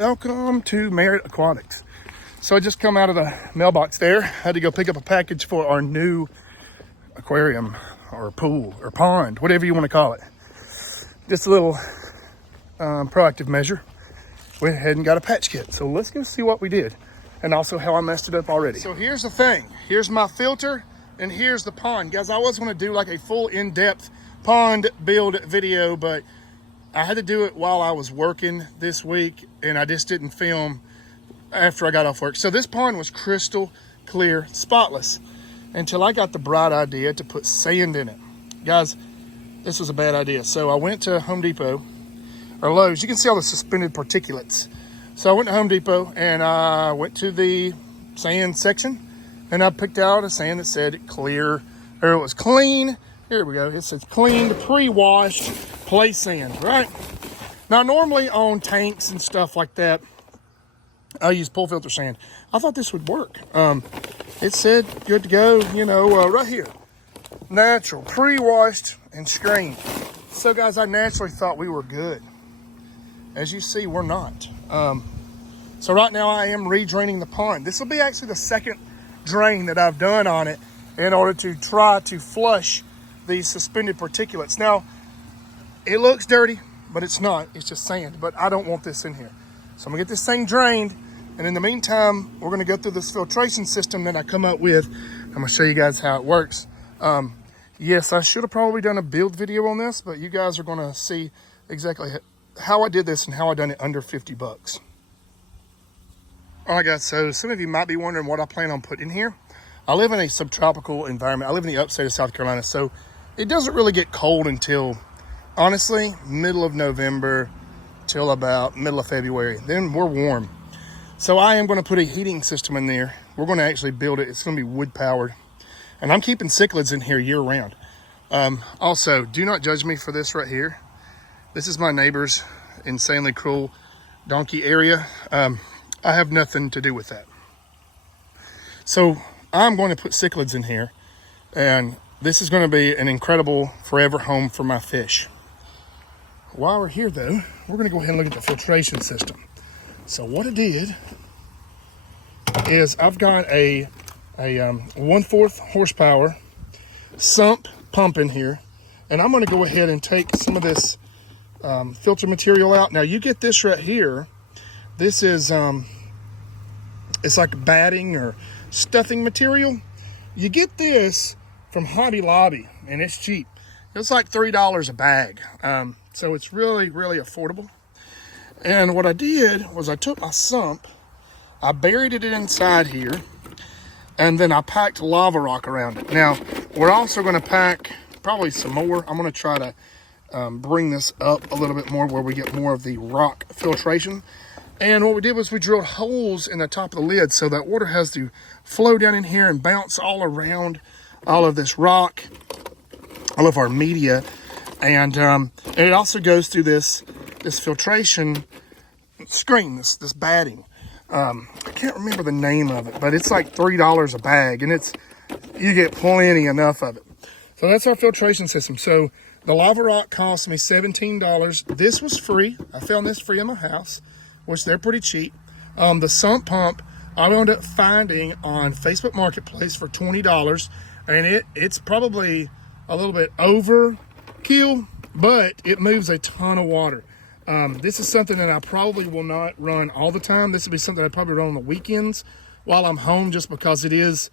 Welcome to Merit Aquatics. So I just come out of the mailbox there. Had to go pick up a package for our new aquarium or pool or pond, whatever you want to call it. Just a little proactive measure. Went ahead and got a patch kit. So let's go see what we did and also how I messed it up already. So here's the thing. Here's my filter and here's the pond. Guys, I was going to do like a full in-depth pond build video, but I had to do it while I was working this week, and I just didn't film after I got off work. So this pond was crystal clear, spotless, until I got the bright idea to put sand in it. Guys, this was a bad idea. So I went to Home Depot, or Lowe's. You can see all the suspended particulates. So I went to Home Depot, and I went to the sand section, and I picked out a sand that said clear, or it was clean. Here we go. It says cleaned, pre-washed, play sand, right? Now, normally on tanks and stuff like that, I use pool filter sand. I thought this would work. It said good to go, right here. Natural, pre-washed, and screened. So, guys, I naturally thought we were good. As you see, we're not. So right now I am redraining the pond. This will be actually the second drain that I've done on it in order to try to flush these suspended particulates. Now, it looks dirty, but it's not. It's just sand, but I don't want this in here. So I'm gonna get this thing drained, and in the meantime, we're gonna go through this filtration system that I come up with. I'm gonna show you guys how it works. Yes, I should have probably done a build video on this, but you guys are gonna see exactly how I did this and how I done it under 50 bucks. All right, guys, so some of you might be wondering what I plan on putting in here. I live in a subtropical environment. I live in the upstate of South Carolina, so it doesn't really get cold until, honestly, middle of November till about middle of February. Then we're warm. So I am going to put a heating system in there. We're going to actually build it. It's going to be wood powered. And I'm keeping cichlids in here year round. Also, do not judge me for this right here. This is my neighbor's insanely cruel donkey area. I have nothing to do with that. So I'm going to put cichlids in here, and this is going to be an incredible forever home for my fish. While we're here, though, we're going to go ahead and look at the filtration system. So what I did is I've got a 1/4 horsepower sump pump in here, and I'm going to go ahead and take some of this filter material out. Now, you get this right here. This is it's like batting or stuffing material. You get this from Hobby Lobby, and it's cheap. It's like $3 a bag. So it's really, really affordable. And what I did was I took my sump, I buried it inside here, and then I packed lava rock around it. Now, we're also going to pack probably some more. I'm going to try to bring this up a little bit more where we get more of the rock filtration. And what we did was we drilled holes in the top of the lid so that water has to flow down in here and bounce all around all of this rock, all of our media. And it also goes through this filtration screen, this batting. I can't remember the name of it, but it's like $3 a bag, and you get plenty enough of it. So that's our filtration system. So the lava rock cost me $17. This was free. I found this free in my house, which they're pretty cheap. The sump pump I wound up finding on Facebook Marketplace for $20, and it's probably a little bit overkill, but it moves a ton of water. This is something that I probably will not run all the time. This will be something I probably run on the weekends while I'm home, just because it is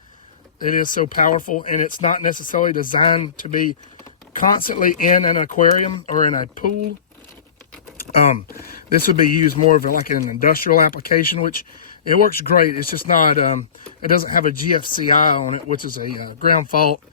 so powerful, and it's not necessarily designed to be constantly in an aquarium or in a pool. This would be used more of like an industrial application, which it works great. It's just not, it doesn't have a GFCI on it, which is a ground fault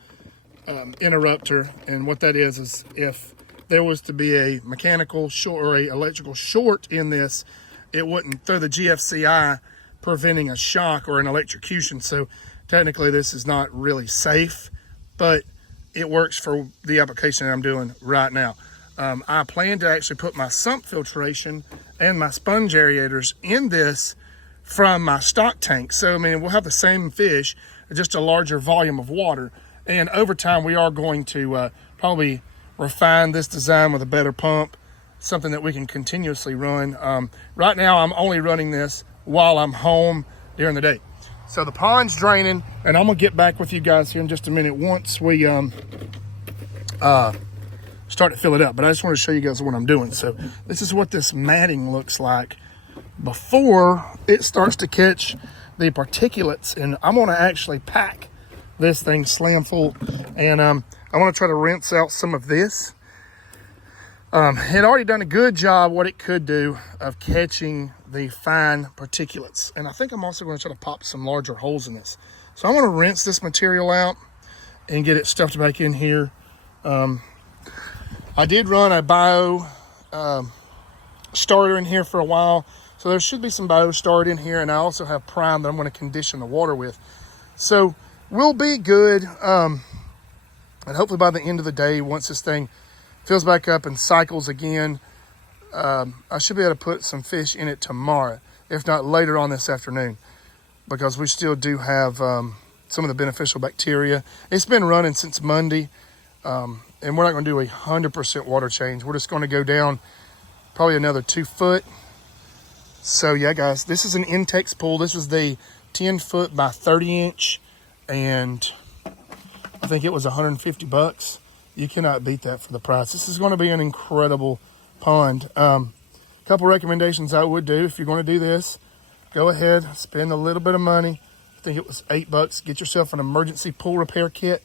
interrupter. And what that is if there was to be a mechanical short or a electrical short in this, it wouldn't throw the GFCI, preventing a shock or an electrocution. So technically this is not really safe, but it works for the application that I'm doing right now. I plan to actually put my sump filtration and my sponge aerators in this from my stock tank. So, I mean, we'll have the same fish, just a larger volume of water. And over time, we are going to probably refine this design with a better pump something that we can continuously run. Right now, I'm only running this while I'm home during the day. So the pond's draining, and I'm gonna get back with you guys here in just a minute once we start to fill it up. But I just want to show you guys what I'm doing. So this is what this matting looks like before it starts to catch the particulates, and I'm gonna actually pack this thing slam full, and I want to try to rinse out some of this. It already done a good job what it could do of catching the fine particulates, and I think I'm also going to try to pop some larger holes in this. So I'm going to rinse this material out and get it stuffed back in here. I did run a bio starter in here for a while, so there should be some bio starter in here, and I also have prime that I'm going to condition the water with. So we'll be good, and hopefully by the end of the day, once this thing fills back up and cycles again, I should be able to put some fish in it tomorrow, if not later on this afternoon, because we still do have some of the beneficial bacteria. It's been running since Monday, and we're not going to do 100% water change. We're just going to go down probably another 2 foot. So yeah, guys, this is an intex pool. This is the 10 foot by 30 inch, and I think it was $150. You cannot beat that for the price. This is going to be an incredible pond. Couple recommendations I would do if you're going to do this: go ahead, spend a little bit of money. I think it was $8. Get yourself an emergency pool repair kit.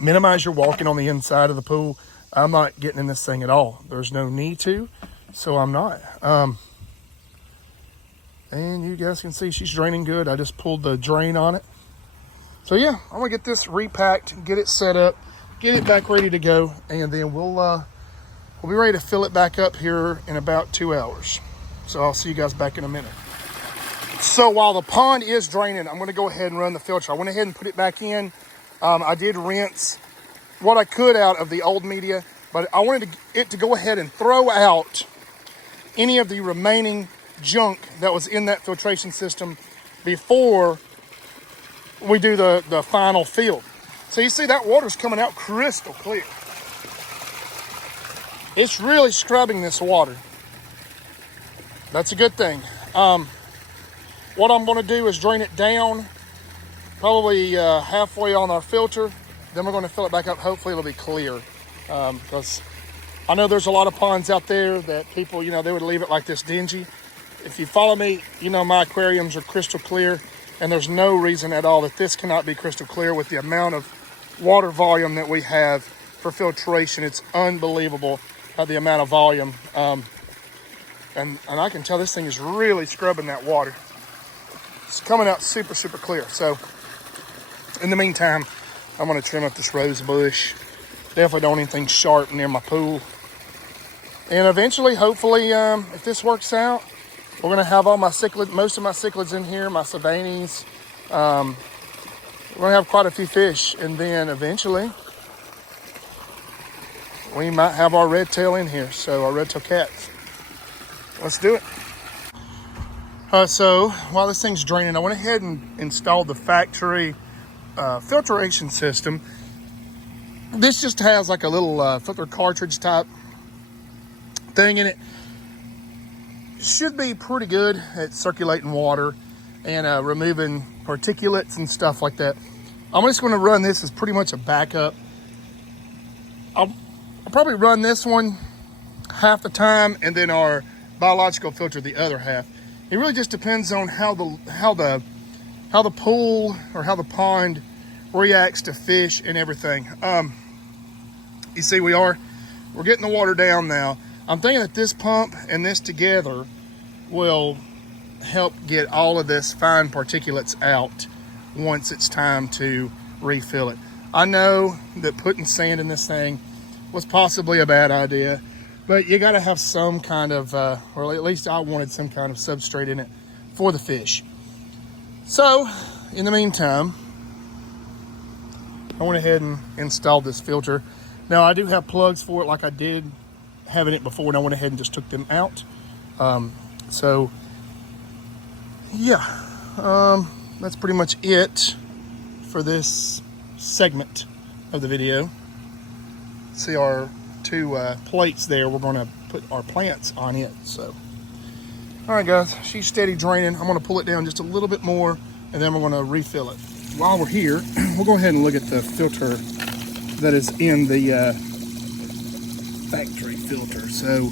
Minimize your walking on the inside of the pool. I'm not getting in this thing at all. There's no need to, so I'm not. And you guys can see she's draining good. I just pulled the drain on it. So yeah, I'm gonna get this repacked, get it set up, get it back ready to go, and then we'll be ready to fill it back up here in about 2 hours. So I'll see you guys back in a minute. So while the pond is draining, I'm gonna go ahead and run the filter. I went ahead and put it back in. I did rinse what I could out of the old media, but I wanted it to go ahead and throw out any of the remaining junk that was in that filtration system before we do the final fill. So you see that water's coming out crystal clear. It's really scrubbing this water. That's a good thing. What I'm going to do is drain it down probably halfway on our filter. Then we're going to fill it back up. Hopefully it'll be clear, because I know there's a lot of ponds out there that people, they would leave it like this dingy. If you follow me, my aquariums are crystal clear. And there's no reason at all that this cannot be crystal clear with the amount of water volume that we have for filtration. It's unbelievable the amount of volume. And I can tell this thing is really scrubbing that water. It's coming out super, super clear. So in the meantime, I'm going to trim up this rose bush. Definitely don't want anything sharp near my pool. And eventually, hopefully, if this works out, we're going to have all my cichlids, most of my cichlids in here, my Sylvanes. We're going to have quite a few fish. And then eventually, we might have our red tail in here. So our red tail cats. Let's do it. So while this thing's draining, I went ahead and installed the factory filtration system. This just has like a little filter cartridge type thing in it. Should be pretty good at circulating water and removing particulates and stuff like that. I'm just going to run this as pretty much a backup. I'll probably run this one half the time, and then our biological filter the other half. It really just depends on how the pool or how the pond reacts to fish and everything. You see, we're getting the water down now. I'm thinking that this pump and this together will help get all of this fine particulates out once it's time to refill it. I know that putting sand in this thing was possibly a bad idea, but you got to have some kind of, or at least I wanted some kind of substrate in it for the fish. So in the meantime, I went ahead and installed this filter. Now I do have plugs for it like I did having it before, and I went ahead and just took them out. So yeah, that's pretty much it for this segment of the video. See, our two plates there. We're gonna put our plants on it. So, all right, guys, she's steady draining. I'm gonna pull it down just a little bit more, and then we're gonna refill it. While we're here, we'll go ahead and look at the filter that is in the factory filter. So,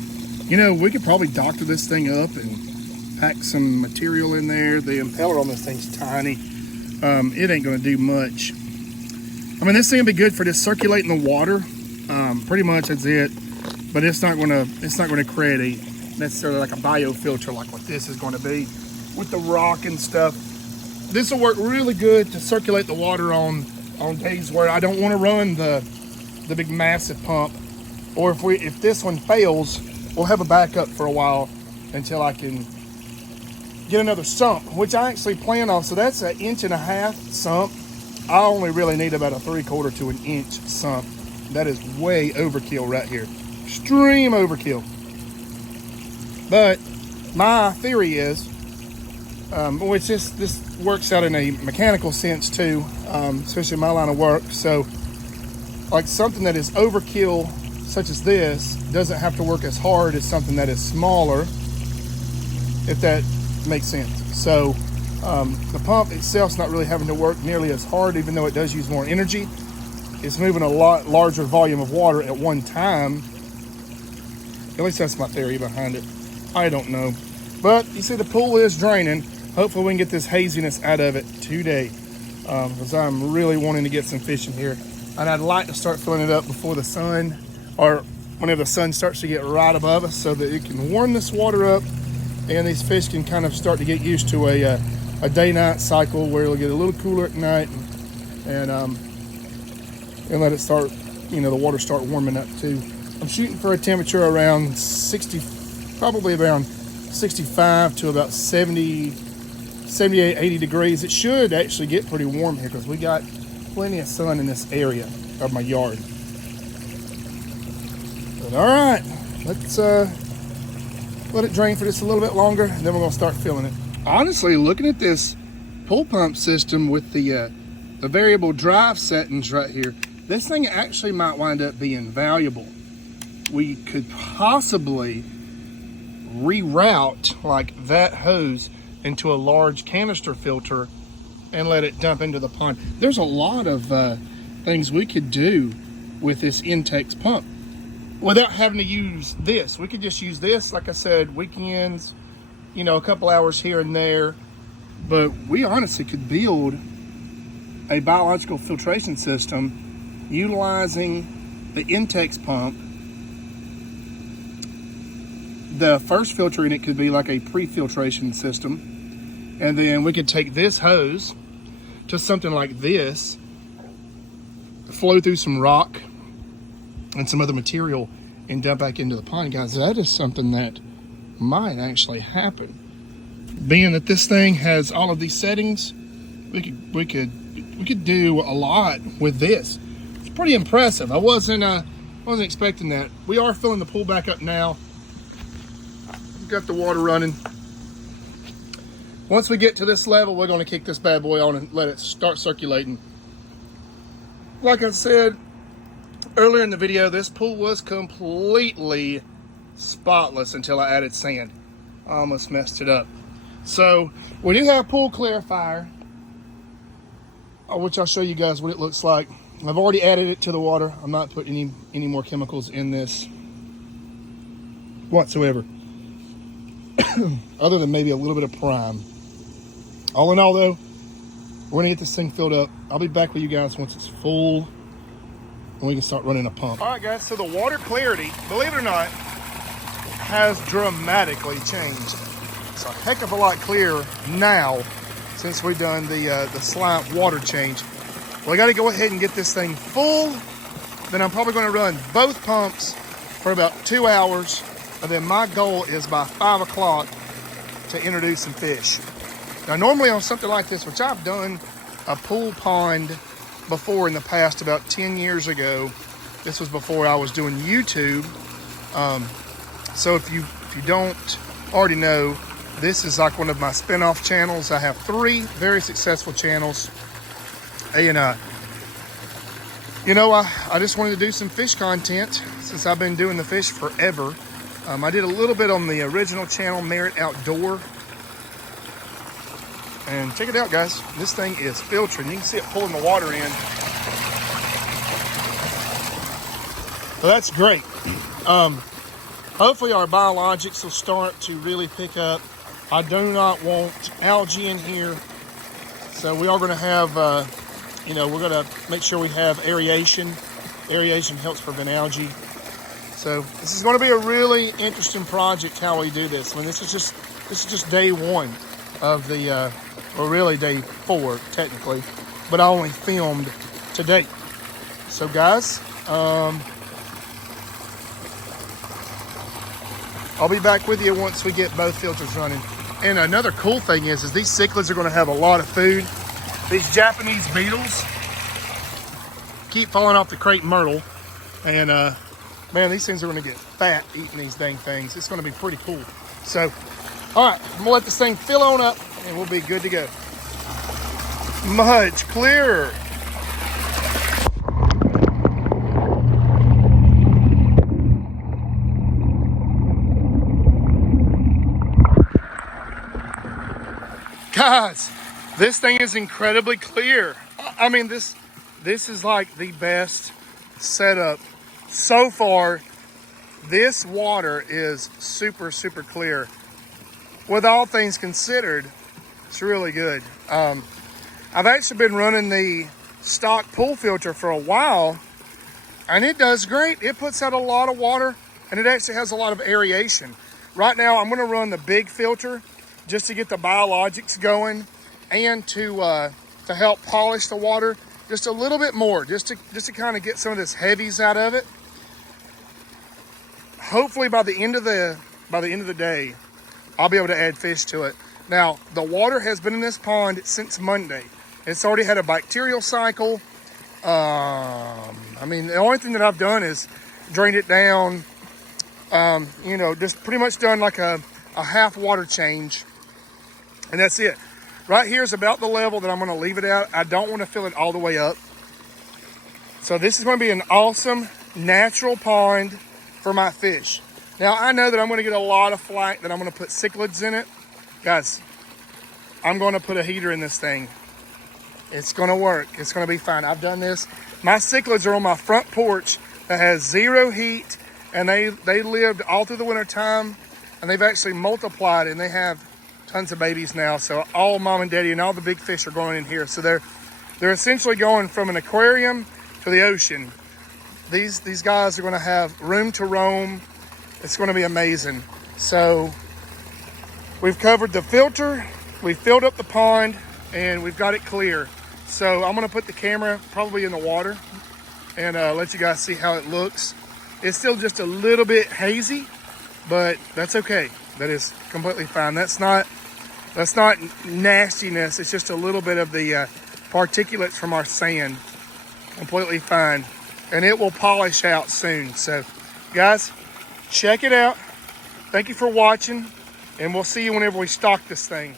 you know, we could probably doctor this thing up and pack some material in there. The impeller on this thing's tiny. It ain't gonna do much. I mean, this thing will be good for just circulating the water. Pretty much that's it. But it's not gonna create necessarily like a biofilter like what this is gonna be with the rock and stuff. This will work really good to circulate the water on days where I don't want to run the big massive pump, or if this one fails, we'll have a backup for a while until I can get another sump, which I actually plan on. So that's an 1.5 inch sump. I only really need about a 3/4 to an inch sump. That is way overkill right here. Extreme overkill. But my theory is, which this works out in a mechanical sense too, especially in my line of work. So like something that is overkill, such as this, doesn't have to work as hard as something that is smaller, if that makes sense. So the pump itself's not really having to work nearly as hard, even though it does use more energy. It's moving a lot larger volume of water at one time. At least that's my theory behind it. I don't know. But you see the pool is draining. Hopefully we can get this haziness out of it today, because I'm really wanting to get some fish in here. And I'd like to start filling it up before the sun, or whenever the sun starts to get right above us, so that it can warm this water up and these fish can kind of start to get used to a day-night cycle where it'll get a little cooler at night, and let it start, you know, the water start warming up too. I'm shooting for a temperature around 60, probably around 65 to about 70, 78, 80 degrees. It should actually get pretty warm here because we got plenty of sun in this area of my yard. But all right, let's let it drain for just a little bit longer, and then we're gonna start filling it. Honestly, looking at this pool pump system with the variable drive settings right here, this thing actually might wind up being valuable. We could possibly reroute like that hose into a large canister filter and let it dump into the pond. There's a lot of things we could do with this intex pump without having to use this. We could just use this, like I said, weekends, you know, a couple hours here and there. But we honestly could build a biological filtration system utilizing the intex pump. The first filter in it could be like a pre-filtration system. And then we could take this hose to something like this, flow through some rock and some other material, and dump back into the pond. Guys, that is something that might actually happen. Being that this thing has all of these settings, we could do a lot with this. It's pretty impressive. I wasn't expecting that. We are filling the pool back up now. Got the water running. Once we get to this level, we're going to kick this bad boy on and let it start circulating. Like I said earlier in the video, this pool was completely spotless until I added sand. I almost messed it up. So we do have pool clarifier, which I'll show you guys what it looks like. I've already added it to the water. I'm not putting any more chemicals in this whatsoever, other than maybe a little bit of prime. All in all though, we're gonna get this thing filled up. I'll be back with you guys once it's full and we can start running a pump. All right guys, so the water clarity, believe it or not, has dramatically changed. It's a heck of a lot clearer now since we've done the slight water change. We got to go ahead and get this thing full. Then I'm probably going to run both pumps for about 2 hours. And then my goal is by 5 o'clock to introduce some fish. Now normally on something like this, which I've done a pool pond before in the past about 10 years ago. This was before I was doing YouTube. So if you don't already know, this is like one of my spin-off channels. I have 3 very successful channels. And, you know, I just wanted to do some fish content. since I've been doing the fish forever. I did a little bit on the original channel, Merit Outdoor. And check it out, guys. This thing is filtering. You can see it pulling the water in. So that's great. Hopefully our biologics will start to really pick up. I do not want algae in here. So we are going to have, we're going to make sure we have aeration. Aeration helps prevent algae. So this is going to be a really interesting project how we do this. I mean, this is just day one of the, or really day 4 technically, but I only filmed to date. So guys, I'll be back with you once we get both filters running. And another cool thing is these cichlids are going to have a lot of food. These Japanese beetles keep falling off the crepe myrtle, and man, these things are going to get fat eating these dang things. It's going to be pretty cool. So, all right, I'm going to let this thing fill on up, and we'll be good to go. Much clearer. Guys, this thing is incredibly clear. I mean, this is like the best setup so far. This water is super, super clear. With all things considered, it's really good. I've actually been running the stock pool filter for a while, and it does great. It puts out a lot of water, and it actually has a lot of aeration. Right now, I'm going to run the big filter just to get the biologics going, and to help polish the water just a little bit more, just to kind of get some of this heavies out of it. Hopefully by the end of the day, I'll be able to add fish to it. Now, the water has been in this pond since Monday. It's already had a bacterial cycle. I mean, the only thing that I've done is drained it down, just pretty much done like a half water change, and that's it. Right here is about the level that I'm going to leave it at. I don't want to fill it all the way up. So this is going to be an awesome natural pond for my fish. Now, I know that I'm going to get a lot of flack that I'm going to put cichlids in it. Guys, I'm going to put a heater in this thing. It's going to work. It's going to be fine. I've done this. My cichlids are on my front porch that has 0 heat, and they lived all through the winter time, and they've actually multiplied, and they have tons of babies now. So all mom and daddy and all the big fish are going in here. So they're essentially going from an aquarium to the ocean. These guys are going to have room to roam. It's going to be amazing. So we've covered the filter, we've filled up the pond, and we've got it clear. So I'm going to put the camera probably in the water and let you guys see how it looks. It's still just a little bit hazy, but that's okay. That is completely fine. That's not nastiness. It's just a little bit of the particulates from our sand. Completely fine. And it will polish out soon. So, guys, check it out. Thank you for watching, and we'll see you whenever we stock this thing.